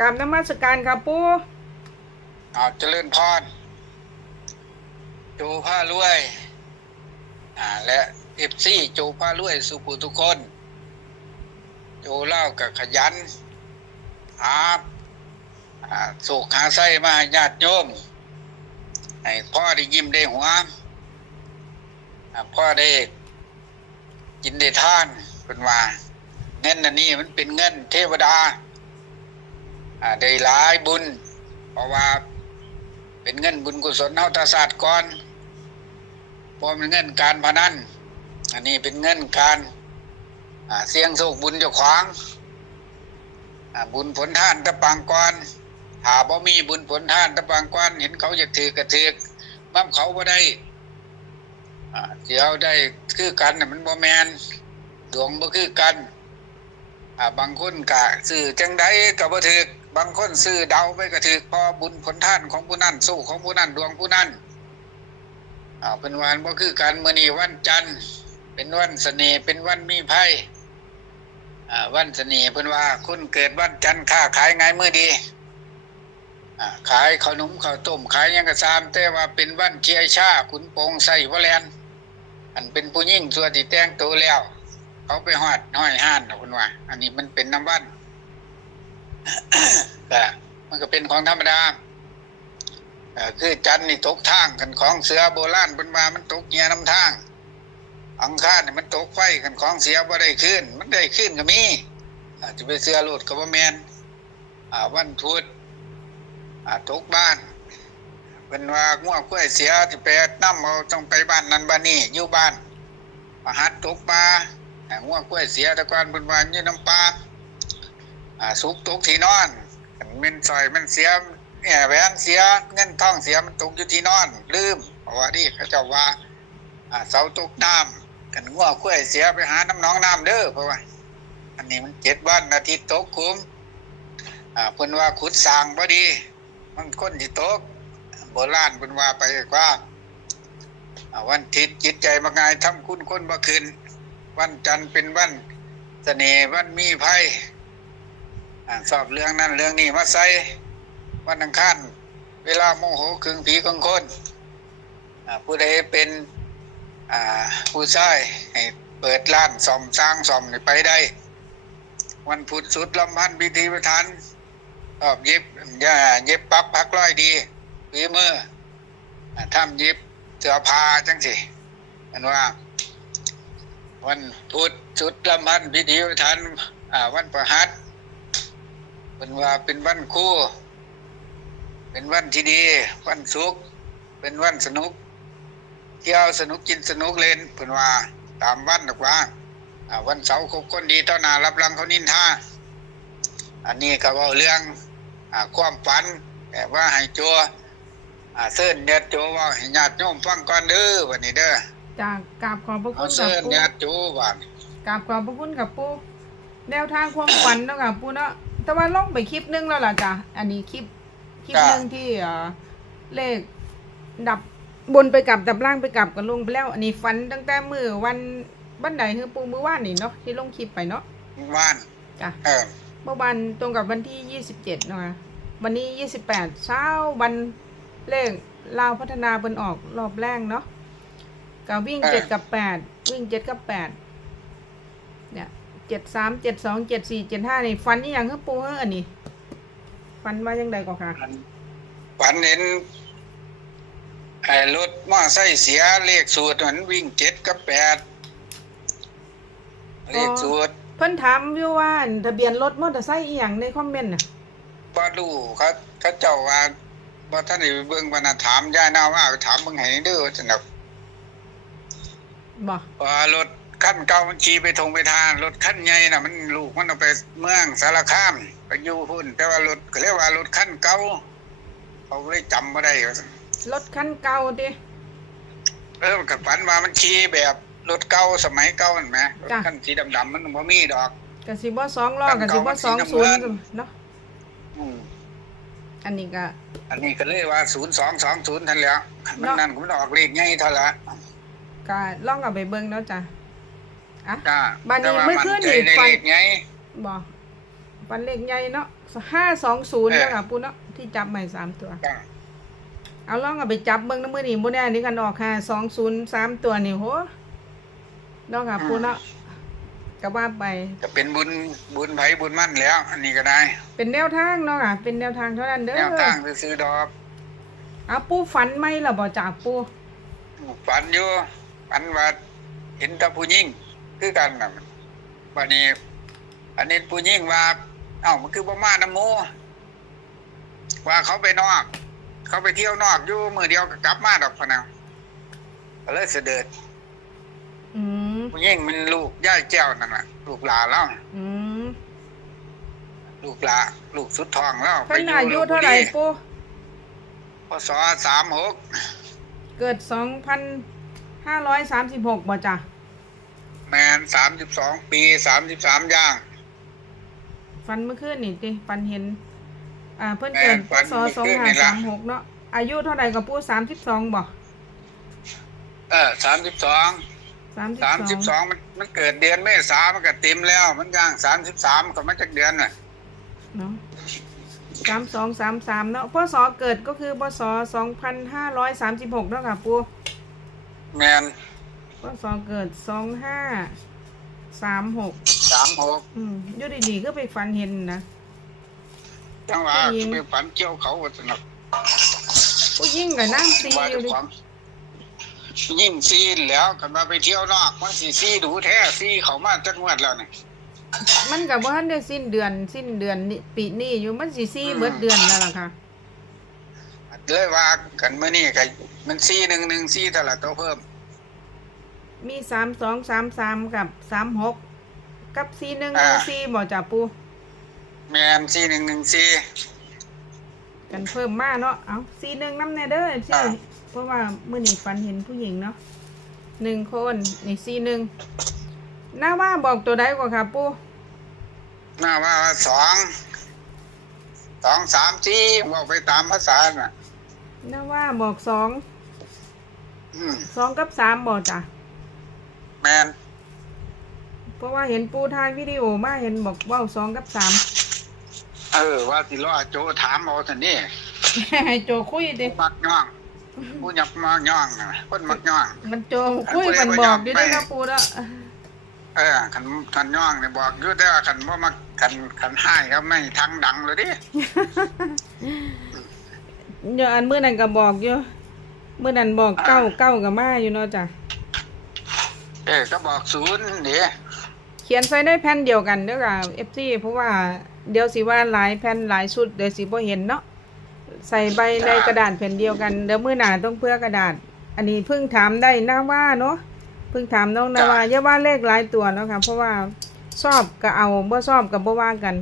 กราบนมัสการครับปู่อาเจริญพรจูผ้ารวย อ่า และเอฟซี่จูผ้ารวย สุภูทุกคน จูเล่ากับขยันหาอ่าสุขหาไส้มาญาติโยมให้พ่อได้ยิ้มได้หัวอ่าพ่อได้กินได้ท่านเป็นว่าเงินอันนี้มันเป็นเงินเทวดา ได้หลายบุญ เพราะว่า เป็นเงินบุญกุศลเฮาตาศาสตร์ก่อนพอเป็นเงินการพนันอันนี้เป็นเงินการเสี่ยงโชคบุญเจ้าของบุญผลท่านตะปังก่อนถ้าบ่มีบุญผลท่านตะปังก่อนเห็นเขาอยากถือกระเถือกมั่เขาบ่ได้เดี๋ยวได้คือกันมันบ่แมนดวงบ่คือกันบางคนกะซื้อจังไดก็บ่ถึก บางคนซื้อเดาไปก็ถึกเพอบุญผลท่านของผู้นั้นสู้ของผู้นั้นดวงผู้นั้นอ่าเป็นวันบ่คือกันมื้อนี้วันจันทร์ เป็นวันเสน่ห์เป็นวันมีไพ่อ่าวันเสน่ห์เพิ่นว่าคนเกิดวันจันทร์ค้าขายไง่ายมื้อดีอ่าขายขนมข้าวต้มขายยังก็ตามแต่ว่าเป็นวันเชียชาขุนโปงใส่บ่แลนอันเป็นผู้หญิงส่วนที่แต่งตัวแล้ว เขาไปหอดห้อยห้านนะคุณว่า อันนี้มันเป็นน้ำวัน แต่มันก็เป็นของธรรมดาคือจันนี่ตกทางกันของเสือโบราณเป็นว่ามันตกเงียน้ำทาง อังคารนี่มันตกไฟกันของเสียบ่ได้ขึ้น มันได้ขึ้นก็มีอาจจะไปเสือโลดก็บ่แมนอ่าวันพุธอ่าตกบ้านเป็นว่าง่วงกล้วยเสียที่ไปนํเอาต้องไปบ้านนั้นบ้านนี้อยู่บ้านประหัดตกปลาง่วงกล้วยเสียตะกอนเป็นวานอยู่น้ำปลา อ่าสุกตกที่นอนคันมันซอยมันเสียเนี่ยแหวนเสียเงินทองเสียมันตกอยู่ที่นอน ลืมเพราะว่านี่เขาเจ้าว่า อ่าเสาตกน้ำกันง่วงกล้วยเสียไปหาน้ำหน้องน้ำเด้อเพราะว่า อันนี้มันเจ็ดวันอาทิตย์ตกคุ้มอ่าเพิ่นว่าขุดสร้างบ่ดี มันคนที่ตกโบราณเพิ่นว่าไปว่าวันอาทิตย์จิตใจมักง่ายทำคุณคนบ่ขึ้นวันจันทร์เป็นวันเสน่ห์วันมีไพ่ สอบเรื่องนั้นเรื่องนี้มาใส่วันอังคารเวลาโมโหขึงผีกังคนผู้ใดเป็นผู้ชายให้เปิดร้านซ่อมสร้างซ่อมไปได้ วันพุธสุดลำพันธ์พิธีประธานชอบเย็บย่าเย็บปักพักร้อยดีฝีมือทำเย็บเสื้อผ้าจังสิอันว่า วันพุธจุดละมันพิธีทานอ่าวันประหัส เป็นว่าเป็นวันคู่ เป็นวันที่ดี วันสุข เป็นวันสนุก เที่ยวสนุกกินสนุกเล่นเป็นว่าตามวันหรอกว่าอ่าวันเสาร์คบคนดีต่อหน้ารับรังเขานินท่าอันนี้ก็เว่าเรื่องอ่าความฝันแต่ว่าให้จัวอ่าเส้นเด็ดจัวว่าให้ญาติโยมฟังก่อนเด้อวันนี้เด้อจากกราบขอบพระเอาคุณกับเส้นปูญาติจัวว่ากราบขอบพระคุณกับปูแนวทางความฝันเนาะค่ะปูเนาะ แต่ว่าลงไปคลิปนึงแล้วล่ะจ้ะอันนี้คลิปคลิปหนึงที่เอ่อเลข ดับบนไปกลับดับล่างไปกลับกันลงไปแล้ว อันนี้ฝันตั้งแต่มือวันบันไดคือปูมือว่านนี่เนาะที่ลงคลิปไปเนาะว่านจ้ะ เออ เมื่อวันตรงกับวันที่ยี่สิบเจ็ดเนาะวันนี้ยี่สิบแปดเช้าวันเลขลาวพัฒนาเพิ่นออกรอบแรกเนาะก็วิ่งเจ็ดกับแปดวิ่งเจ็ดกับแปดเนี่ย เจ็ดสามเจ็ดสองเจ็ดสี่เจ็ดห้านี่ฟันนี่ยังคือปูเฮ้ออันนี้ฟันว่ายังไงก็ค่ะฝันเห็นไอ้รถมอไซค์เสียเลขสูตรมันวิ่งเจ็ดกับแปดเลขสูตรเพิ่นถามอยู่ว่าอันทะเบียนรถมอเตอร์ไซค์อีหยังในคอมเมนต์น่ะบ่รู้เขาเขาเจ้าว่าบ่ท่านได้ไปเบิ่งบรรณาถามย่านาว่าไปถามเบิ่งให้เด้อสนับบ่ว่ารถ คันเก่ามันขี่ไปทงไปทานรถคันใหญ่น่ะมันลูกมันเอาไปเมืองสารคามไปอยู่พุ่นแต่ว่ารถก็เรียกว่ารถคันเก่าเขาเลยจำบ่ได้ว่าซั่นรถคันเก่าติเออกับฝันว่ามันขี่แบบรถเก่าสมัยเก่าเห็นไหมรถจ้ะคันสีดำๆมันบ่มีดอกก็สิบ่สองล้อก็สิบ่สองศูนย์เนาะอืมอันนี้ก็ อันนี้ก็เลยว่าศูนย์สองสองศูนย์ทันแหล้วมันเนาะนั่นก็มันออกเลขใหญ่เท่าละก็ลองเอาไปเบิ่งเนาะจ้ะ อะจ้าบัดนี้แต่ว่าเมื่อคืนใจนี่ในฝันเลขใหญ่บ่ฟันเลขใหญ่เนาะห้าสองศูนย์เออแล้วค่ะปูเนาะที่จับใหม่สามตัว จ้ะเอาลองเอาไปจับเบิ้งน้ำมือนี่บ่ได้อันนี้กันออกค่ะสองศูนย์สามตัวนี่โหเนาะค่ะปูเนาะก็ว่าไป จะเป็นบุญบุญไผบุญมั่นแล้ว อันนี้ก็ได้เป็นแนวทางเนาะค่ะ เป็นแนวทางเท่านั้นเด้แนวอทางซื้อๆดอกเอาปูฝันไหมล่ะบ่จากปูฝันอยู่ฝันว่าเห็นแตาผู้หญิง คือกันน่ะวันนี้ อันนี้ผู้หญิงว่า เอ้ามันคือบ่มาน้ำหมูว่าเขาไปนอก เขาไปเที่ยวนอกอยู่มือเดียวก็กลับมาดอกพะนะก็เลยเสด็จอืมผู้หญิงมันลูกย่ายแจ้วนั่นน่ะลูกหลานแล้วอืมลูกหลาลูกสุดทองแล้วเพิ่นอายุเท่าไหร่ปูพศสามหกเกิดสองพันห้าร้อยสามสิบหกบ่จ้ะ แมนสามสิบสองปีสามสิบสามย่าง ฟันเมื่อคืนนี่ติฟันเห็น อ่า เพิ่นเกิดพแม่นศฟัสองนเมื่อคืนนี่ห้าล่ะ สามหกเนาะอายุเท่าไหร่กับปูสามสิบสองบ่เออสามสิบสองสามสิบสามสิบสสอองงมันมันเกิดเดือนเมษามันก็เต็มแล้ว มันย่างสามสิบสามก็มาจากเดือนน่ะเนาะสามสองสามสามเนาะพศเกิดก็คือพศสองพันห้าร้อยสามสิบหกเนาะค่ะปู แมน พศเกิดสองห้าสามหกสามหกอืมอยู่ดีๆก็ไปฟันเห็นนะจังหวะผู้หญิงไปฝันเกี่ยวเขาก็สนุกผู้ยิ่งกับน้ำซีว่าอยู่จะดิความยิ่งซีนแล้วกันมาไปเที่ยวนอกมันสีซีดูแท้ซีเขามาจักงวดแล้วนี่มันกับว่าได้สิ้นเดือนสิ้นเดือนนี่ปีนี้อยู่มันสีซีเบิดเดือนแล้วล่ะค่ะเลยว่ากันเมื่อนี้ก็มันซีหนึ่งหนึ่งซีแต่ละตัวเพิ่ม มีสามสองสามสามกับสามหกกับซีหนึ่งอ่าซีบ่จ่าปูแมนซีหนึ่งหนึ่งซีกันเพิ่มมาเนาะเอาซีหนึ่งน้ำแน่เด้อซีอ่าเพราะว่าเมื่อนี้ฟันเห็นผู้หญิงเนาะหนึ่งคนนี่ซีหนึ่งหน้าว่าบอกตัวใดกว่าค่ะปูหน้าว่าสองสองสามซีบอกไปตามภาษาน่ะหน้าว่าบอกสองอืมสองกับสามบอกจ้ะ แมนเพราะว่าเห็นปูถ่ายวิดีโอมาเห็นบอกเว่าสองกับสาม เออ ว่าสิรอโจถามเอาท่านี่ให้โจคุยดิ มักย่องผู้ยับมักย่องน่ะคนมักย่อง มันโจคุยมันบอกดิได้นะปูเนาะเออขันขันย่องเนี่ยบอกอยู่แต่ว่าขันว่ามาขันขันให้ครับไม่ทางดังเลยดิเดี๋ยวอันเมื่อนั้นก็บอกอยู่เมื่อนั้นบอกเก้าเก้ากับมาอยู่เนาะจ้ะ เออก็บอกศูนย์เดี๋ยวเขียนใส่ในแผ่นเดียวกันเด้อค่ะ FC เพราะว่าเดี๋ยวสิว่าหลายแผ่นหลายชุดเดี๋ยวสิบ่เห็นเนาะใส่ใบในกระดาษแผ่นเดียวกันเดี๋ยวมื้อหน้าต้องเพื่อกระดาษ อันนี้เพิ่งถามได้นะว่าเนาะเพิ่งถามน้องนะว่าอย่าว่าเลขหลายตัวเนาะค่ะเพราะว่าชอบก็เอาบ่ชอบก็บ่ว่ากัน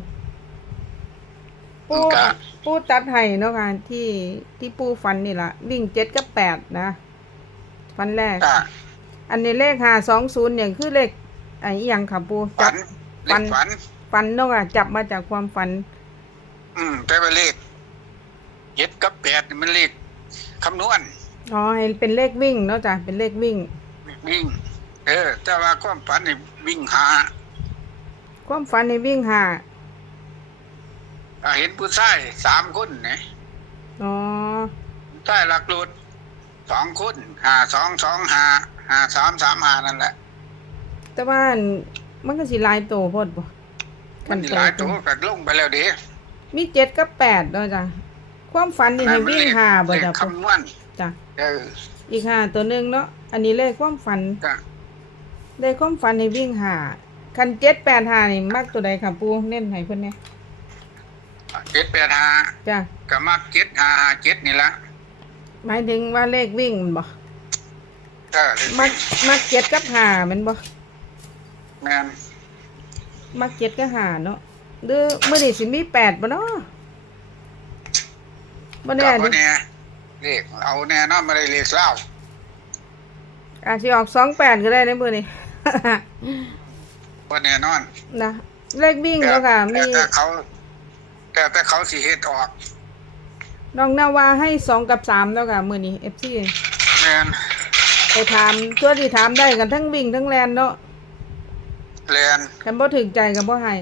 ปูก็ปูตัดให้เนาะค่ะที่ที่ปูฟันนี่ล่ะ วิ่งเจ็ดกับแปดนะฟันแรกก็ อันนี้เลขห้าสองศูนย์เนี่ยคือเลขไอ้อหยังค่ะปูฝัจันบเลขฝันฟันเนาะค่ะจับมาจากความฝัน อืมแต่ว่าเลขเจ็ดกับแปดนี่มันเลขคำนวณอ๋อเห็นเป็นเลขวิ่งเนาะจ้ะเป็นเลขวิ่ง วิ่ง เออ แต่ว่าความฝันนี่วิ่งหาความฝันในวิ่งหาอ่าเห็นผู้ชายสามคนนะอ๋อใต้หลักรุดสองคนหาสองสองหา หาสามสามหานั่นแหละ แต่ว่ามันก็สิหลายโตโพดบ่มันมีหลายตัวกัลงไปแล้วเดิมีเจ็ดกับแปดเนาะจ้ะความฝันนี่ให้วิ่งหาบ่เลขจ้ะปูคำนวณจ้ะเอออีกห้าตัวหนึงเนาะอันนี้เลขความฝันก็เลขความฝันให้วิ่งหาคันเจ็ดแปดหานี่มักตัวใดค่ะปูเน้นให้เพิ่นเนี่ยเจ็ดแปดหาจ้ะก็มักเจ็ดหาหาเจ็ดนี่ละหมายถึงว่าเลขวิ่งมั นบ่ก็เลขมักมักเจ็ดกับหาแมันบ่แม่นมักเจ็ดกับหาเนาะหรือมื้อนี้สิมีแปดบ่เนาะบ่ก็แน่บ่ดิแน่เลขเอาแน่นอนไม่ได้เลขเล่าอาจสิออกสองแปดก็ได้ในมื้อนี้บ่แน่นอนนะเลขวิ่งแล้วค่ะมีแต่แต่เขา แต่แต่เขาสิเฮ็ดออกน้องนาวาให้สองกับสามแล้วค่ะมื้อนี้ FC แม่น ไปถามตัวที่ถามได้กันทั้งวิ่งทั้งแลนเนาะแลนคันบ่ถึกใจก็บ่ให้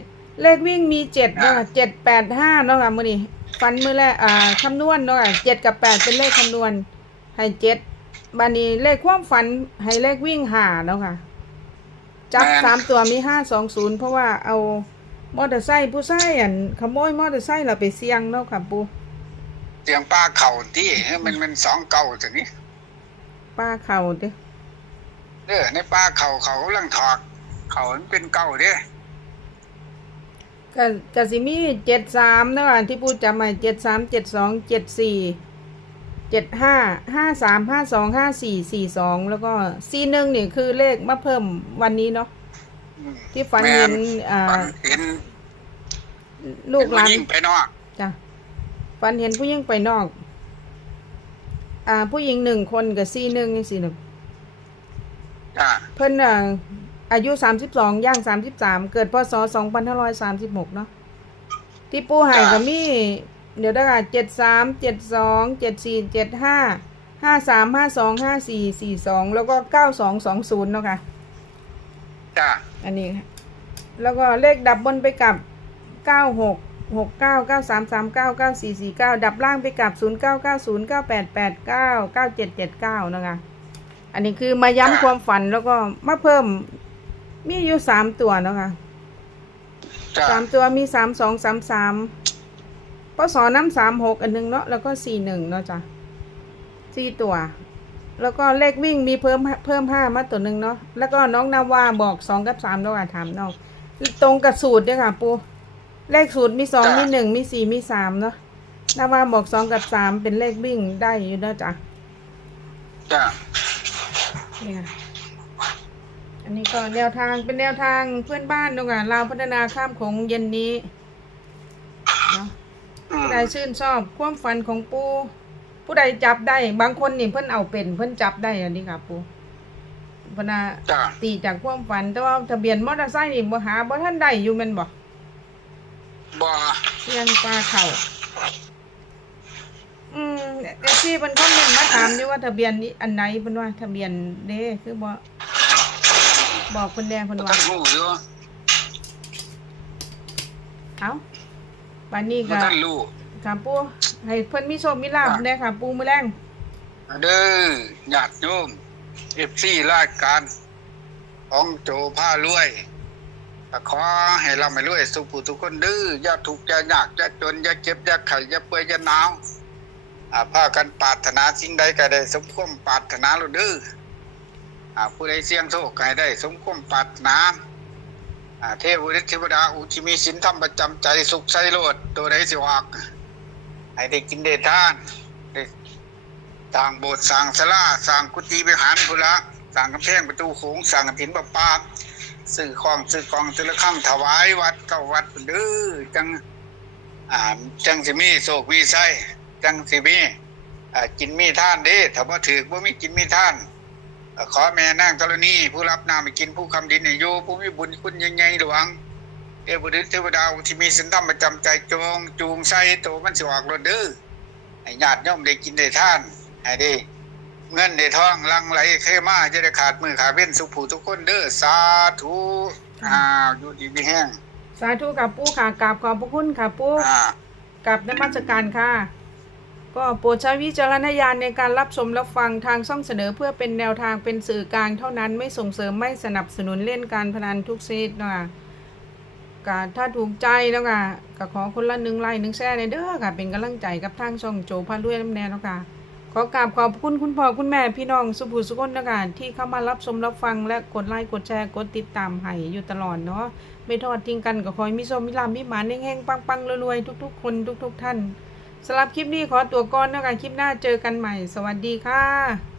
เลขวิ่งมีเจ็ดเนาะค่ะเจ็ดแปดห้าเนาะค่ะมื้อนี้ฟันมือแรกอ่าคำนวณเนาะค่ะเจ็ดกับแปดเป็นเลขคำนวณให้เจ็ดบานี้เลขความฝันให้เลขวิ่งหาเนาะค่ะจับแม่นสามตัวมีห้าสองศูนย์เพราะว่าเอามอเตอร์ไซค์ผู้ชายอันขโมยมอเตอร์ไซค์เราไปเสี่ยงเนาะค่ะปูเสียงปลาเข่าที่มันมันสองเก่าตัวนี้ ป้าเข่าเด้เด้อในปลาเข่าเขากำลังถอกเขามันเป็นเก่าเด้อก็ก็สิมีเจ็ดสามเนาะค่ะที่ปูจำมาเจ็ดสามเจ็ดสองเจ็ดสี่เจ็ดห้าห้าสามห้าสองห้าสี่สี่สองแล้วก็สี่หนึ่งนี่คือเลขมาเพิ่มวันนี้เนาะอืมที่ฝันเห็นแม่อ่าฝันเห็นลูกหลานเห็นผู้ญิงไปนอกจ้ะฝันเห็นผู้หญิงไปนอก อ่า ผู้หญิงหนึ่งคนกับสี่หนึ่งนี่สี่หนึ่งจ้าเพิ่นอ่าอายุสามสิบสองย่างสามสิบสามเกิดพศสองพันห้าร้อยสามสิบหกเนาะที่ปูใหายก็มี เดี๋ยวได้ค่ะเจ็ดสามเจ็ดสองเจ็ดสี่เจ็ดห้าห้าสามห้าสองห้าสี่สี่สองแล้วก็เก้าสองสองศูนย์เนาะค่ะ จ้าอันนี้ค่ะ แล้วก็เลขดับบนไปกับเก้าหก หกเก้าเก้าสามสามเก้าเก้าสี่สี่เก้าดับล่างไปกับศูนย์เก้าเก้าศูนย์เก้าแปดแปดเก้าเก้าเจ็ดเจ็ดเก้านะคะ อันนี้คือมาย้ำความฝันแล้วก็มาเพิ่ม มีอยู่สามตัวเนาะคะจ้าสามตัวมีสามสองสามสามพศน้ำสามหกอันหนึงเนาะแล้วก็สี่หนึ่งเนาะจ้ะสี่ตัว แล้วก็เลขวิ่งมีเพิ่มเพิ่มห้ามาตัวหนึ่งเนาะแล้วก็น้องนาวาบอกสองกับสามเนาะค่ะถามน้องตรงกับสูตรด้วยค่ะปู เลขสูตรมีสองมีหนึ่งมีสี่มีสามเนาะนาวาบอกสองกับสามเป็นเลขวิ่งได้อยู่เนาะจ้ะจ้านี่ค่ะอันนี้ก็แนวทางเป็นแนวทางเพื่อนบ้านเนาะค่ะลาวพัฒนาข้ามโของเย็นนี้เนาะ อืมผู้ใดชื่นชอบความฝันของปูผู้ใดจับได้บางคนนี่เพิ่นเอาเป็นเพิ่นจับได้อันนี้ค่ะปูเพนนาจ้าตีจากความฝันแต่ว่าทะเบียนมอเตอร์ไซค์นี่บ่หาบ่ทันได้อยู่แม่นบ่ บ่เสียงปลาเข้าอืมแต่ที่เพิ่นคอมเมนต์มาถามอยู่ว่าทะเบียนนี้อันไหนเพิ่นว่า ทะเบียนเด้คือบ่บอกเพิ่นแน่เพิ่นบ่ว่าทันรู้อยู่เอ้าบัดนี้บ่ก็ทันรู้ค่ะปูให้เพิ่นมีโชคมีลาภอะแน่ค่ะ ปูมื้อแรงเด้อญาติโยม FC รายการของโจผ้ารวยก็ ขอให้เราไม่รวยสุขผู้ทุกคนดื้อย่าทุกข์ย่ายากย่าจนย่าเจ็บย่าไข้อย่าเปื่อยย่าหนาวอ่าพากันปรารถนาสิ่งใดก็ได้ สมควมปรารถนาโลดเด้ออาผู้ใดเสี่ยงโชคก็ให้ได้ สมควมปรารถนาอ่าเทพบุตรเทวดาอุทิมีศีลธรรมประจำใจสุขใสโลดตัวใดสิออกให้ได้กินได้ทานได้สร้างโบสถ์สร้างศาลาสร้างกุฏิวิหารพุละสร้างกำแพงประตูโขงสร้างกฐินประปา ซื้อของซื้อกองซื้อละครั้งถวายวัดเก้าวัดเด้อจังอ่าจังสิมีโศกวิไสจังสิมีอ่ากินมีท่านเด้ถ้าบ่าถือบ่ามีกินมีท่านขอแม่นางธรณีผู้รับน้ำให้กินผู้คำดินให้อยู่ผู้มีบุญคุณใหญ่ๆหลวงเทพบุตรเทวดาที่มีศีลธรรมประจำใจจงจูงใส่โตมันสิออกรถเด้อให้ญาติโยมได้กินได้ท่านให้ได้ เงินได้ทองหลังไหลเคมาจะได้ขาดมือขาเว้นสุขผู้ทุกคนเด้อสาธุอ้าวอยู่ดีมีแห้งสาธุกับปูค่ะกราบขอบพระคุณค่ะปูอ่า กับนมัสการค่ะ ก็โปรดใช้วิจารณญาณในการรับชมรับฟังทางช่องเสนอเพื่อเป็นแนวทางเป็นสื่อกลางเท่านั้นไม่ส่งเสริมไม่สนับสนุนเล่นการพนันทุกชนิดเนาะคะก็ถ้าถูกใจแล้วค่ะก็ขอคนละหนึ่งไลค์หนึ่งแชร์ในเด้อค่ะ เป็นกำลังใจกับทางช่องโจพาด้วยน้ำแน่เนาะค่ะ ขอกราบขอบคุณคุณพ่อคุณแม่พี่น้องสุภูสุคนนะคะที่เข้ามารับชมรับฟังและกดไลค์กดแชร์กดติดตามให้อยู่ตลอดเนาะไม่ทอดทิ้งกันก็คอยมีโชมมิลามมิหมานแห้งๆปังๆรวยๆทุก ๆ คนทุก ๆ ท่านสำหรับคลิปนี้ขอตัวก่อนนะคะคลิปหน้าเจอกันใหม่ สวัสดีค่ะ